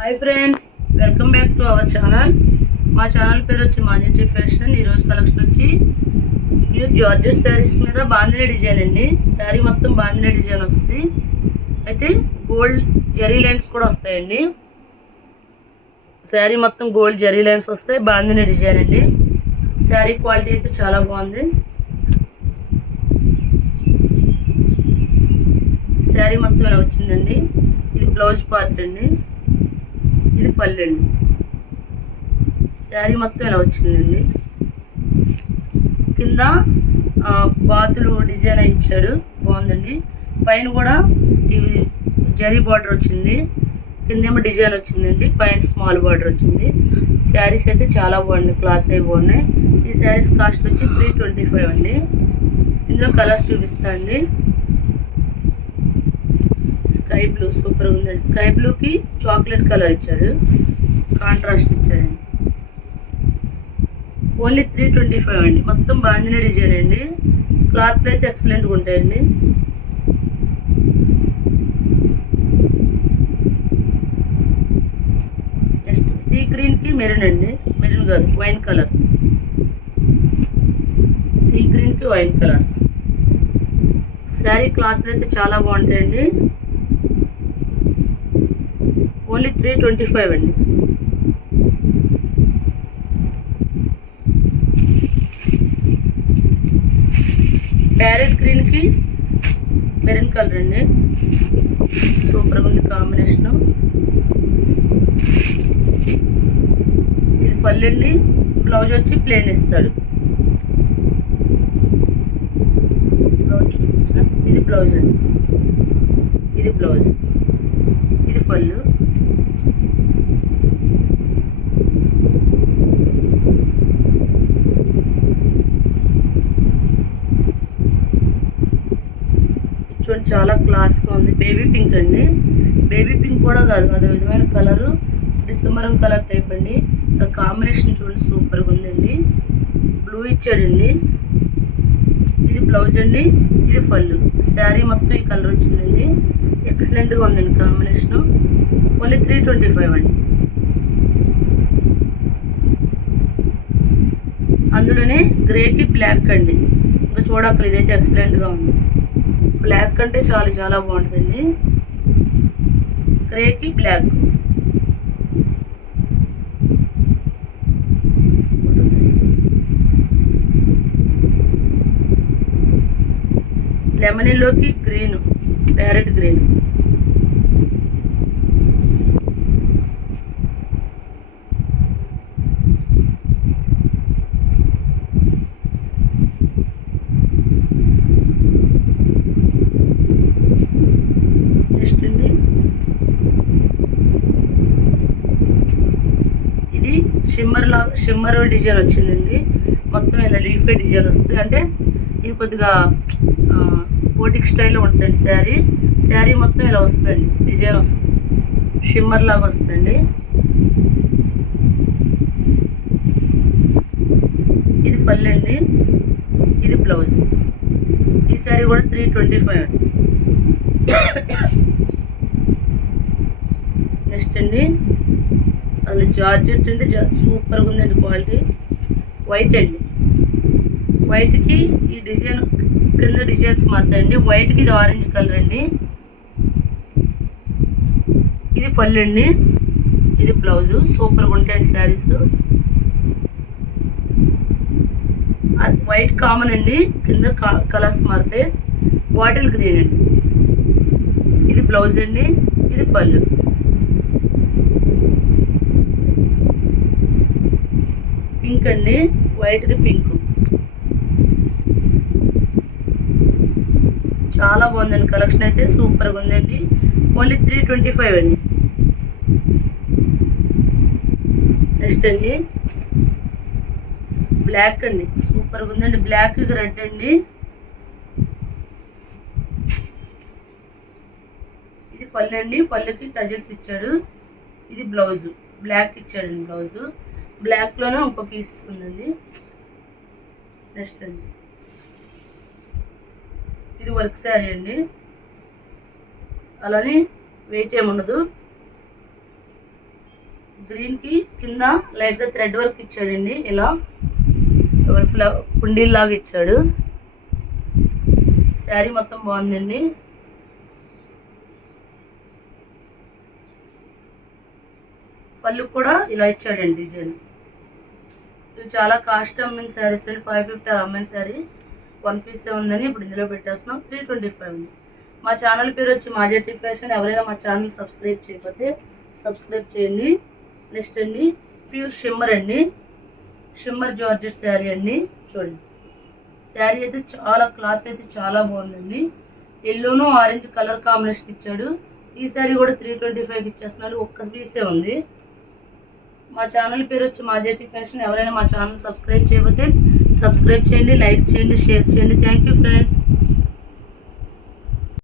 Hi friends, welcome back to our channel. మా channel పేరు వచ్చి మాజెంటీ ఫ్యాషన్. ఈరోజు కలెక్షన్ వచ్చి ప్యూర్ జార్జెట్ శారీస్ మీద బాందినీ డిజైన్ అండి. శారీ మొత్తం బాందినీ డిజైన్ వస్తుంది. అయితే గోల్డ్ జరీ లైన్స్ కూడా వస్తాయండి. శారీ మొత్తం గోల్డ్ జరీ లైన్స్ వస్తాయి. బాందినీ డిజైన్ అండి. శారీ క్వాలిటీ అయితే చాలా బాగుంది. శారీ మొత్తం ఇలా వచ్చిందండి. ఇది బ్లౌజ్ పార్ట్ అండి, ఇది పళ్ళు అండి. శారీ మొత్తం ఇలా వచ్చిందండి. కింద బాతులు డిజైన్ ఇచ్చాడు, బాగుందండి. పైన కూడా ఇవి జరీ బార్డర్ వచ్చింది, కిందేమో డిజైన్ వచ్చిందండి, పైన స్మాల్ బార్డర్ వచ్చింది. శారీస్ అయితే చాలా బాగుంది, క్లాత్ అవి బాగున్నాయి. ఈ శారీస్ కాస్ట్ వచ్చి 325 అండి. ఇందులో కలర్స్ చూపిస్తా అండి. స్కై బ్లూ సూపర్ ఉందండి. స్కై బ్లూకి చాక్లెట్ కలర్ ఇచ్చాడు, కాంట్రాస్ట్ ఇచ్చాడండి. ఓన్లీ 325 అండి. మొత్తం బాందినీ డిజైన్ అండి. క్లాత్ అయితే ఎక్సలెంట్గా ఉంటాయండి. నెక్స్ట్ సీ గ్రీన్కి మెరూన్ అండి, మెరూన్ కాదు వైన్ కలర్. సీ గ్రీన్కి వైన్ కలర్. శారీ క్లాత్ అయితే చాలా బాగుంటాయండి. ఓన్లీ 325 అండి. ప్యారెట్ గ్రీన్కి మెరూన్ కలర్ అండి, సూపర్గా ఉంది కాంబినేషను. ఇది పళ్ళు అండి. బ్లౌజ్ వచ్చి ప్లెయిన్ ఇస్తాడు. బ్లౌజ్ చూపించిన, ఇది బ్లౌజ్ అండి, ఇది బ్లౌజ్, ఇది పళ్ళు. చూడండి చాలా క్లాస్గా ఉంది. బేబీ పింక్ అండి, బేబీ పింక్ కూడా కాదు, అదే విధమైన కలరు, డిసెంబరం కలర్ టైప్ అండి. కాంబినేషన్ చూడండి సూపర్గా ఉందండి. బ్లూ ఇచ్చాడండి. ఇది బ్లౌజ్ అండి, ఇది పళ్ళు. శారీ మొత్తం ఈ కలర్ వచ్చిందండి. ఎక్సలెంట్గా ఉందండి కాంబినేషను. ఓన్లీ 325 అండి. అందులోనే గ్రేకి బ్లాక్ అండి, ఇంకా చూడక్కర్లేదు, ఇదైతే ఎక్సలెంట్గా ఉంది. బ్లాక్ అంటే చాలా చాలా బాగుంటుందండి. గ్రేకి బ్లాక్. లెమనీలోకి గ్రీన్, ప్యారెట్ గ్రీన్. నెక్స్ట్ అండి ఇది షిమ్మర్ డిజైన్ వచ్చిందండి. మొత్తం ఇలా లీఫ్ డిజైన్ వస్తుంది. అంటే ఇది కొద్దిగా కోటిక్ స్టైల్లో ఉంటుందండి. శారీ మొత్తం ఇలా వస్తుందండి, డిజైన్ వస్తుంది, షిమ్మర్ లాగా వస్తుందండి. ఇది పళ్ళు అండి, ఇది బ్లౌజ్. ఈ శారీ కూడా 325 అండి. నెక్స్ట్ అండి అది జార్జెట్ అండి, సూపర్గా ఉందండి క్వాలిటీ. వైట్ అండి, వైట్కి ఈ డిజైన్ కింద డిజైన్స్ మారుతాయండి. వైట్కి ఇది ఆరెంజ్ కలర్ అండి. ఇది పళ్ళు అండి, ఇది బ్లౌజు. సూపర్గా ఉంటాయండి శారీస్. వైట్ కామన్ అండి, కింద కలర్స్ మారుతాయి. బాటిల్ గ్రీన్ అండి, ఇది బ్లౌజ్ అండి, ఇది పళ్ళు. పింక్ అండి, వైట్ది పింక్. చాలా బాగుందండి కలెక్షన్ అయితే, సూపర్గా ఉందండి. ఓన్లీ 325 అండి. నెక్స్ట్ అండి బ్లాక్ అండి, సూపర్గా ఉందండి. బ్లాక్ రెడ్ అండి. ఇది పళ్ళు అండి, పళ్ళుకి టజిల్స్ ఇచ్చాడు. ఇది బ్లౌజ్, బ్లాక్ ఇచ్చాడండి బ్లౌజ్. బ్లాక్లోనే ఇంకో పీస్ ఉందండి. నెక్స్ట్ అండి ఇది వర్క్ శారీ అండి, అలానే వెయిట్ ఏముండదు. గ్రీన్ కి కింద లైట్ గా థ్రెడ్ వర్క్ ఇచ్చాడండి, ఇలా కుండీల్లాగా ఇచ్చాడు. శారీ మొత్తం బాగుందండి. పళ్ళు కూడా ఇలా ఇచ్చాడండి డిజైన్. ఇవి చాలా కాస్ట్ అమ్మిన శారీస్ అండి. 550 అమ్మిన శారీ 1 పీస్ ఉందని ఇప్పుడు ఇందులో పెట్టేస్తున్నాం. 325 ఉంది. మా ఛానల్ పేరు వచ్చి మాజెట్టి ఫ్యాషన్. ఎవరైనా మా ఛానల్ సబ్స్క్రైబ్ చేయకపోతే సబ్స్క్రైబ్ చేయండి. నెక్స్ట్ అండి ప్యూర్ షిమ్మర్ అండి, షిమ్మర్ జార్జెట్ శారీ అండి. చూడండి శారీ అయితే చాలా క్లాత్ అయితే చాలా బాగుందండి. ఎల్లోను ఆరెంజ్ కలర్ కాంబినేషన్ ఇచ్చాడు. ఈ శారీ కూడా 325కి ఇచ్చేస్తున్నాడు. ఒక్క పీసే ఉంది. మా ఛానల్ పేరు వచ్చి మాజెట్టి ఫ్యాషన్. ఎవరైనా మా ఛానల్ సబ్స్క్రైబ్ చేయకపోతే సబ్స్క్రైబ్ చేయండి, లైక్ చేయండి, షేర్ చేయండి. Thank you friends.